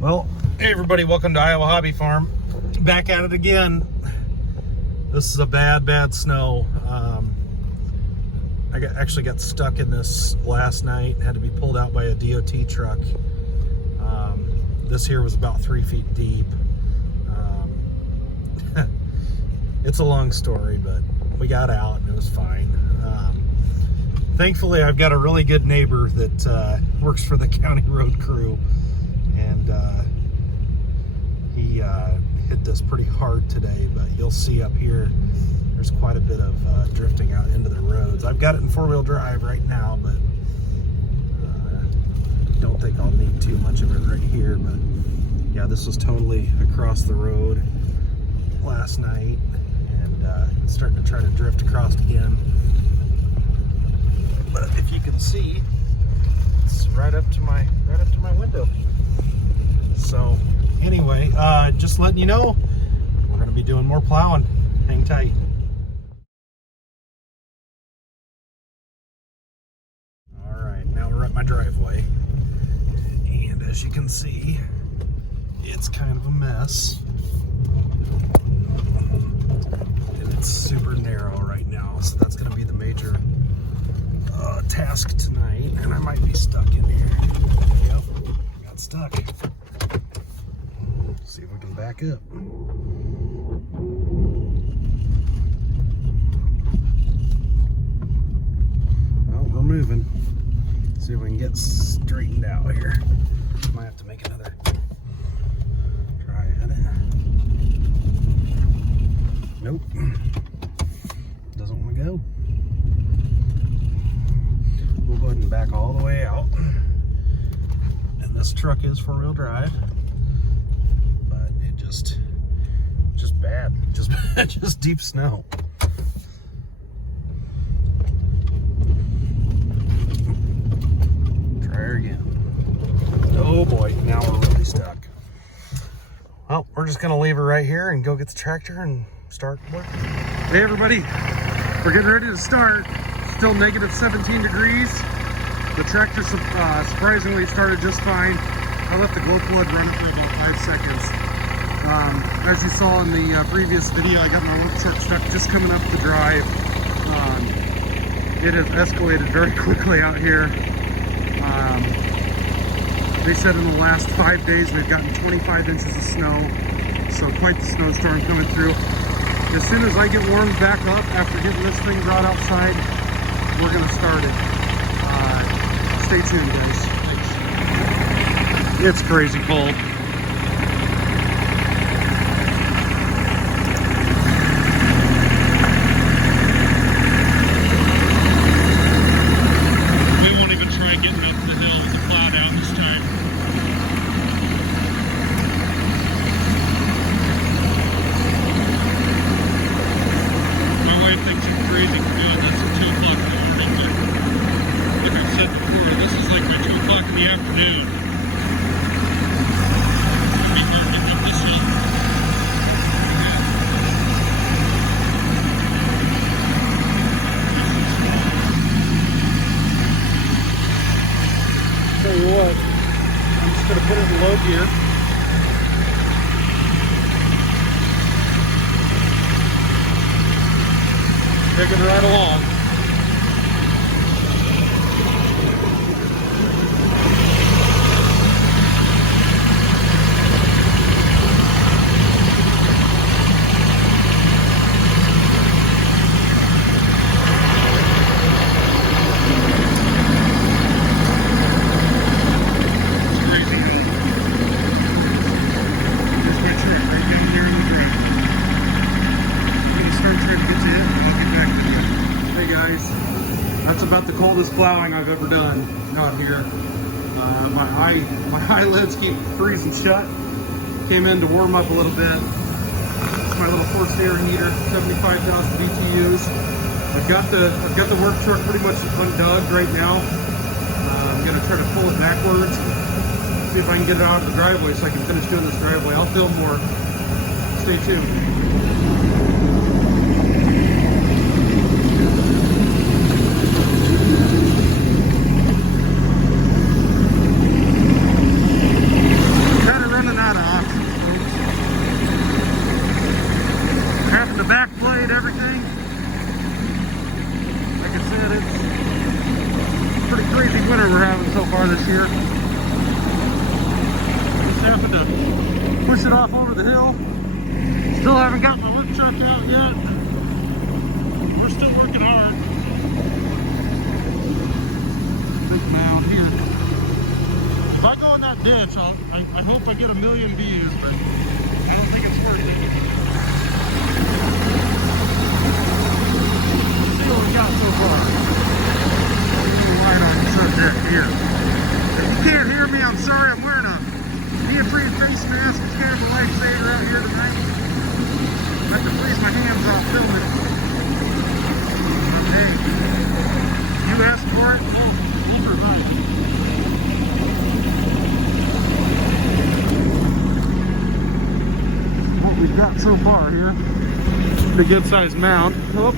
Well, hey everybody, welcome to Iowa Hobby Farm. Back at it again. This is a bad snow. I actually got stuck in this last night, had to be pulled out by a DOT truck. This here was about 3 feet deep. It's a long story, but we got out and it was fine. Thankfully, I've got a really good neighbor that works for the county road crew, and he hit this pretty hard today, but you'll see up here there's quite a bit of drifting out into the roads. I've got it in four-wheel drive right now, but don't think I'll need too much of it right here. But yeah, this was totally across the road last night, and it's starting to try to drift across again. But if you can see, it's right up to my window. So anyway, just letting you know, we're going to be doing more plowing. Hang tight. All right, now we're at my driveway, and as you can see, it's kind of a mess, and it's super narrow right now. So that's going to be the major task tonight, and I might be stuck in here. Yep, got stuck. See if we can back up. Well, we're moving. See if we can get straightened out here. Might have to make another try at it. Nope. Doesn't want to go. We'll go ahead and back all the way out. And this truck is four-wheel drive, but it just bad. Just deep snow. Try her again. Oh boy, now we're really stuck. Well, we're just gonna leave her right here and go get the tractor and start working. Hey everybody, we're getting ready to start. Still negative 17 degrees. The tractor surprisingly started just fine. I let the glow plug run it for about 5 seconds. As you saw in the previous video, I got my work truck stuck just coming up the drive. It has escalated very quickly out here. They said in the last 5 days we've gotten 25 inches of snow, so quite the snowstorm coming through. As soon as I get warmed back up after getting this thing brought outside, we're gonna start it. Stay tuned, guys. Thanks. It's crazy cold. We won't even try getting up the hill with the plow down this time. My wife thinks I'm crazy for doing this at 2 o'clock in the morning, but like I've said before, this is like my 2 o'clock in the afternoon. It'd be hard getting up this hill. Tell you what, I'm just going to put it in low gear. Taking it right along. About the coldest plowing I've ever done out here. My eyelids keep freezing shut. Came in to warm up a little bit. It's my little forced air heater, 75,000 BTUs. I've got the work truck pretty much undug right now. I'm gonna try to pull it backwards, see if I can get it out of the driveway so I can finish doing this driveway. I'll film more. Stay tuned. push it off over the hill. Still haven't got my work truck out yet. We're still working hard. Big mound here. If I go in that ditch, I hope I get 1,000,000 views, but I don't think it's worth it. Let's see what we got so far. Light on the subject here. If you can't hear me, I'm sorry. I'm wearing a neoprene face mask. It's kind of a lifesaver out here tonight. I have to freeze my hands off filming. Okay. You asked for it? Oh, we'll provide it. What we've got so far here. A good sized mound. Oh.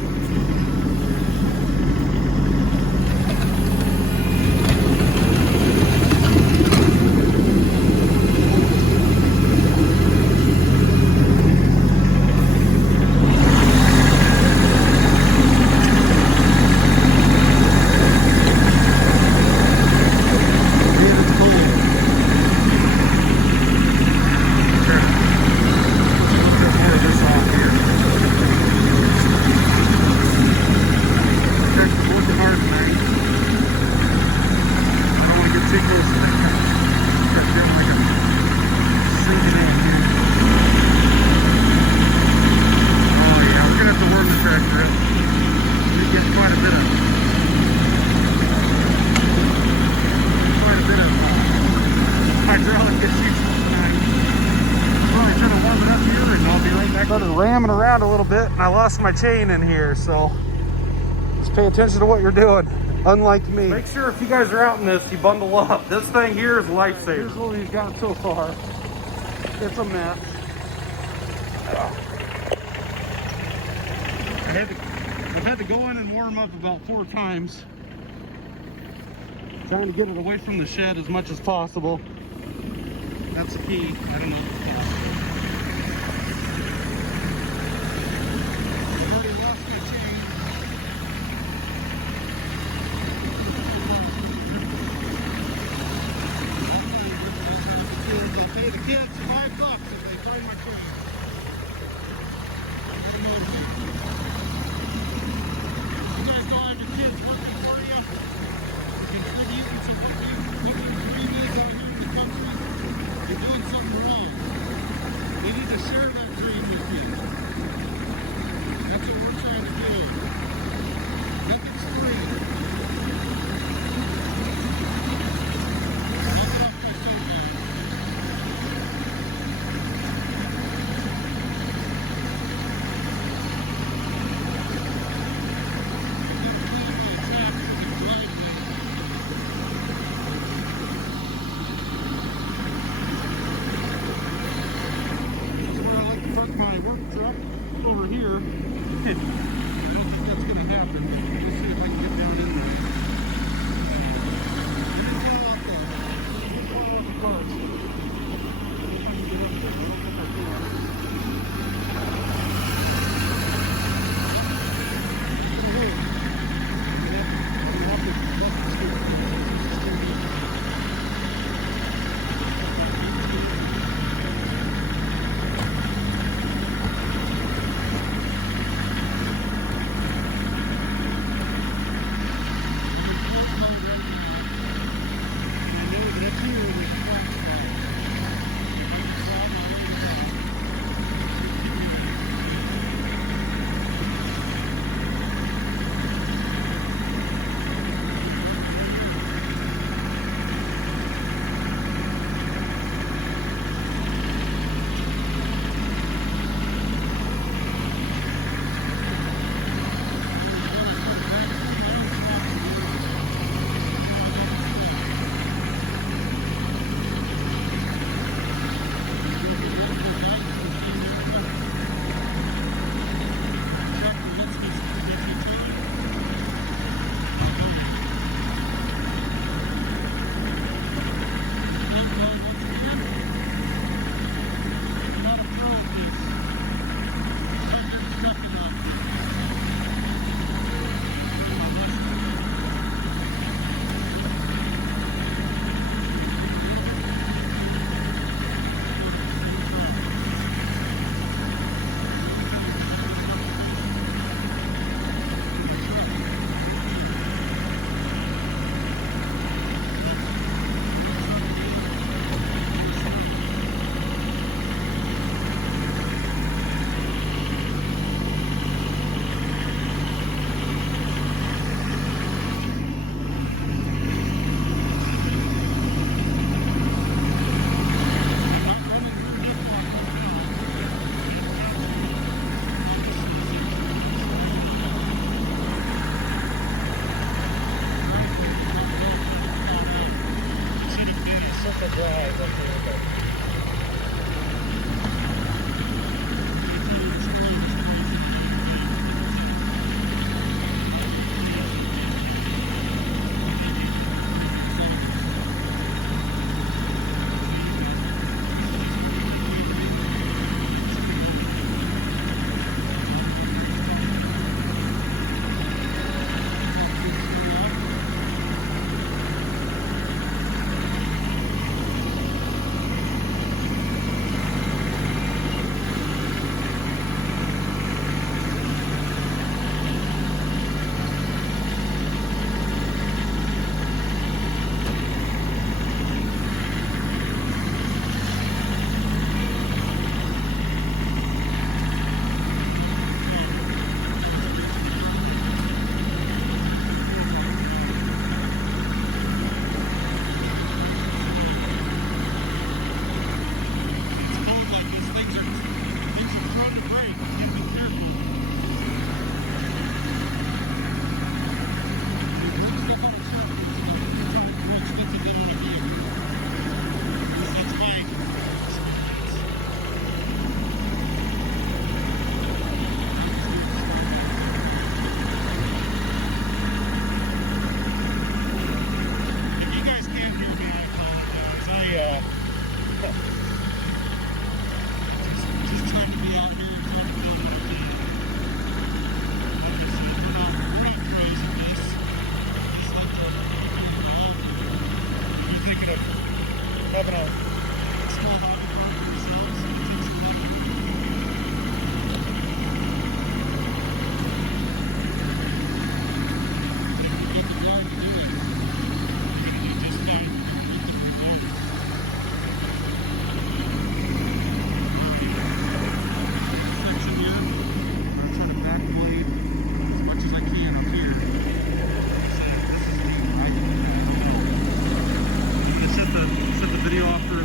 Ramming around a little bit and I lost my chain in here, so just pay attention to what you're doing, unlike me. Make sure if you guys are out in this, you bundle up. This thing here is a lifesaver. Here's what we've got so far. It's a mess. I've had to go in and warm up about 4 times, trying to get it away from the shed as much as possible. That's the key. I don't know if it's possible. Pay the kids $5 if they find my chain. You guys don't have your kids working for you, contributing to what they need on you to come to. You're doing something wrong. They need to share that dream with you. That's what we're trying to do. Nothing's free.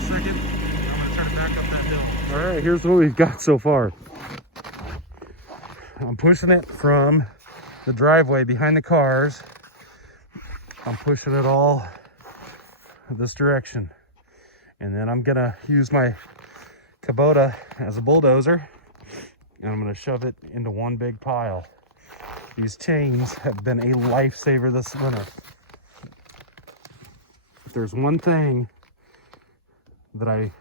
second. I'm gonna turn it back up that hill. All right, here's what we've got so far. I'm pushing it from the driveway behind the cars. I'm pushing it all this direction. And then I'm gonna use my Kubota as a bulldozer, and I'm gonna shove it into one big pile. These chains have been a lifesaver this winter. If there's one thing that I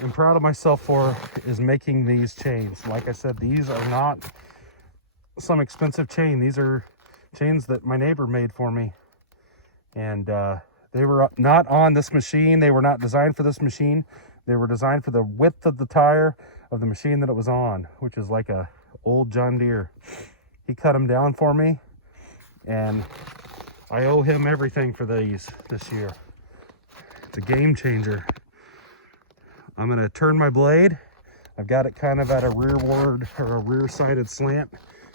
am proud of myself for, is making these chains. Like I said, these are not some expensive chain. These are chains that my neighbor made for me. And they were not on this machine. They were not designed for this machine. They were designed for the width of the tire of the machine that it was on, which is like a old John Deere. He cut them down for me, and I owe him everything for these this year. It's a game changer. I'm gonna turn my blade. I've got it kind of at a rearward or a rear-sided slant.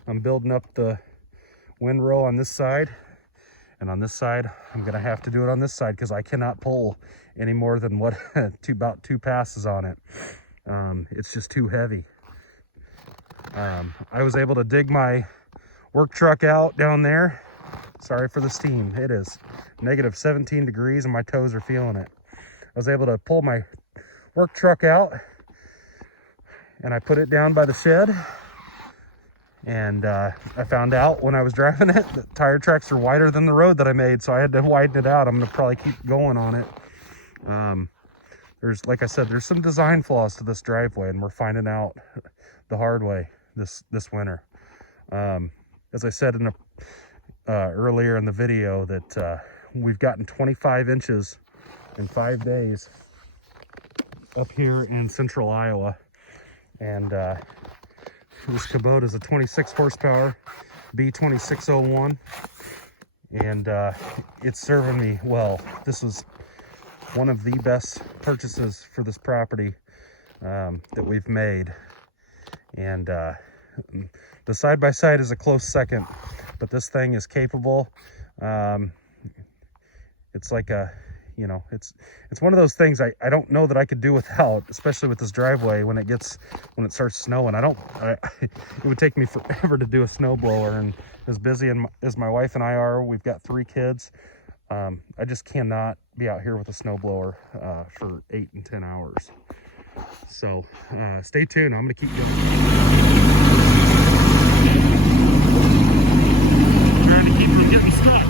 I'm building up the windrow on this side, and on this side, I'm gonna have to do it on this side because I cannot pull any more than what about 2 passes on it. It's just too heavy. I was able to dig my work truck out down there. Sorry for the steam. It is negative 17 degrees and my toes are feeling it. I was able to pull my work truck out and I put it down by the shed. And I found out when I was driving it that tire tracks are wider than the road that I made, so I had to widen it out. I'm gonna probably keep going on it. There's, like I said, there's some design flaws to this driveway, and we're finding out the hard way this winter. As I said in earlier in the video, that we've gotten 25 inches in 5 days up here in central Iowa, and this Kubota is a 26 horsepower B2601, and it's serving me well. This is one of the best purchases for this property that we've made, and the side-by-side is a close second, but this thing is capable. It's like a, you know, it's one of those things I don't know that I could do without, especially with this driveway when it starts snowing. It would take me forever to do a snowblower, and as busy as my wife and I are, we've got 3 kids. I just cannot be out here with a snowblower for 8 and 10 hours. So stay tuned. I'm gonna keep going. Trying to keep from getting stuck.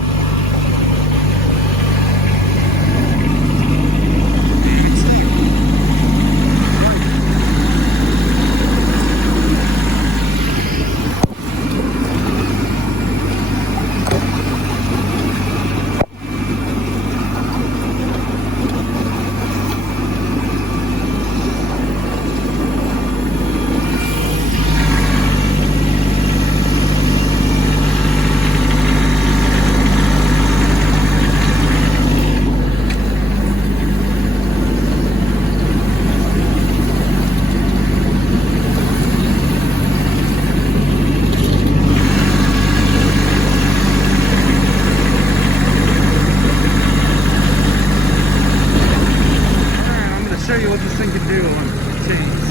Show you what this thing can do on chains.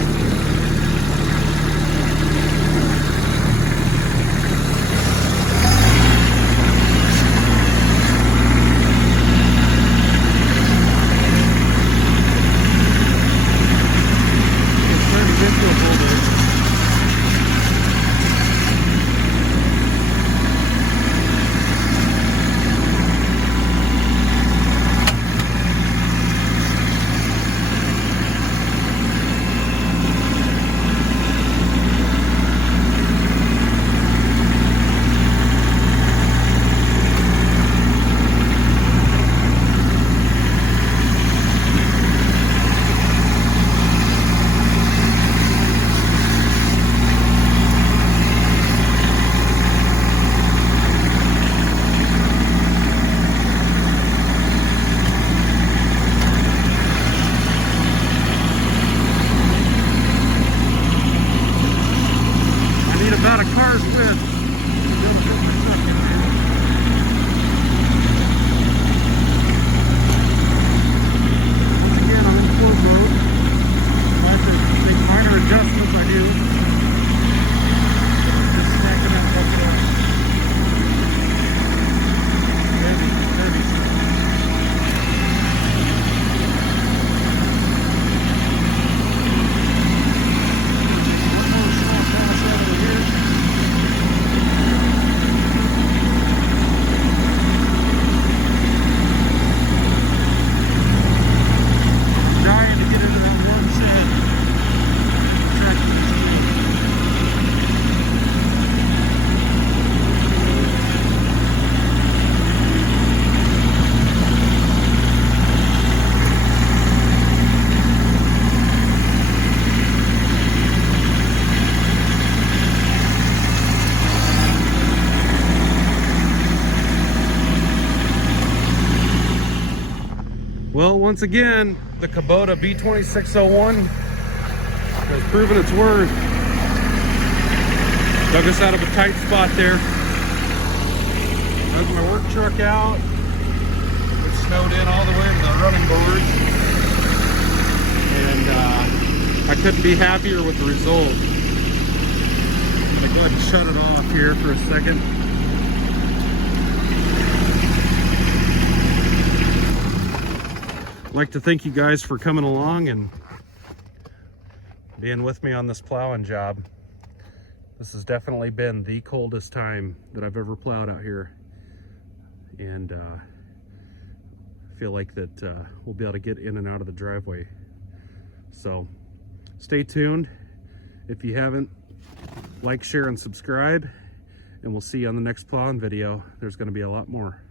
It's turning into a bulldozer. once again, the Kubota B2601 has proven its worth. Dug us out of a tight spot there. Dug my work truck out. It snowed in all the way to the running boards. And I couldn't be happier with the result. I'm gonna go ahead and shut it off here for a second. I'd like to thank you guys for coming along and being with me on this plowing job. This has definitely been the coldest time that I've ever plowed out here. And I feel like that we'll be able to get in and out of the driveway. So stay tuned. If you haven't, like, share, and subscribe. And we'll see you on the next plowing video. There's going to be a lot more.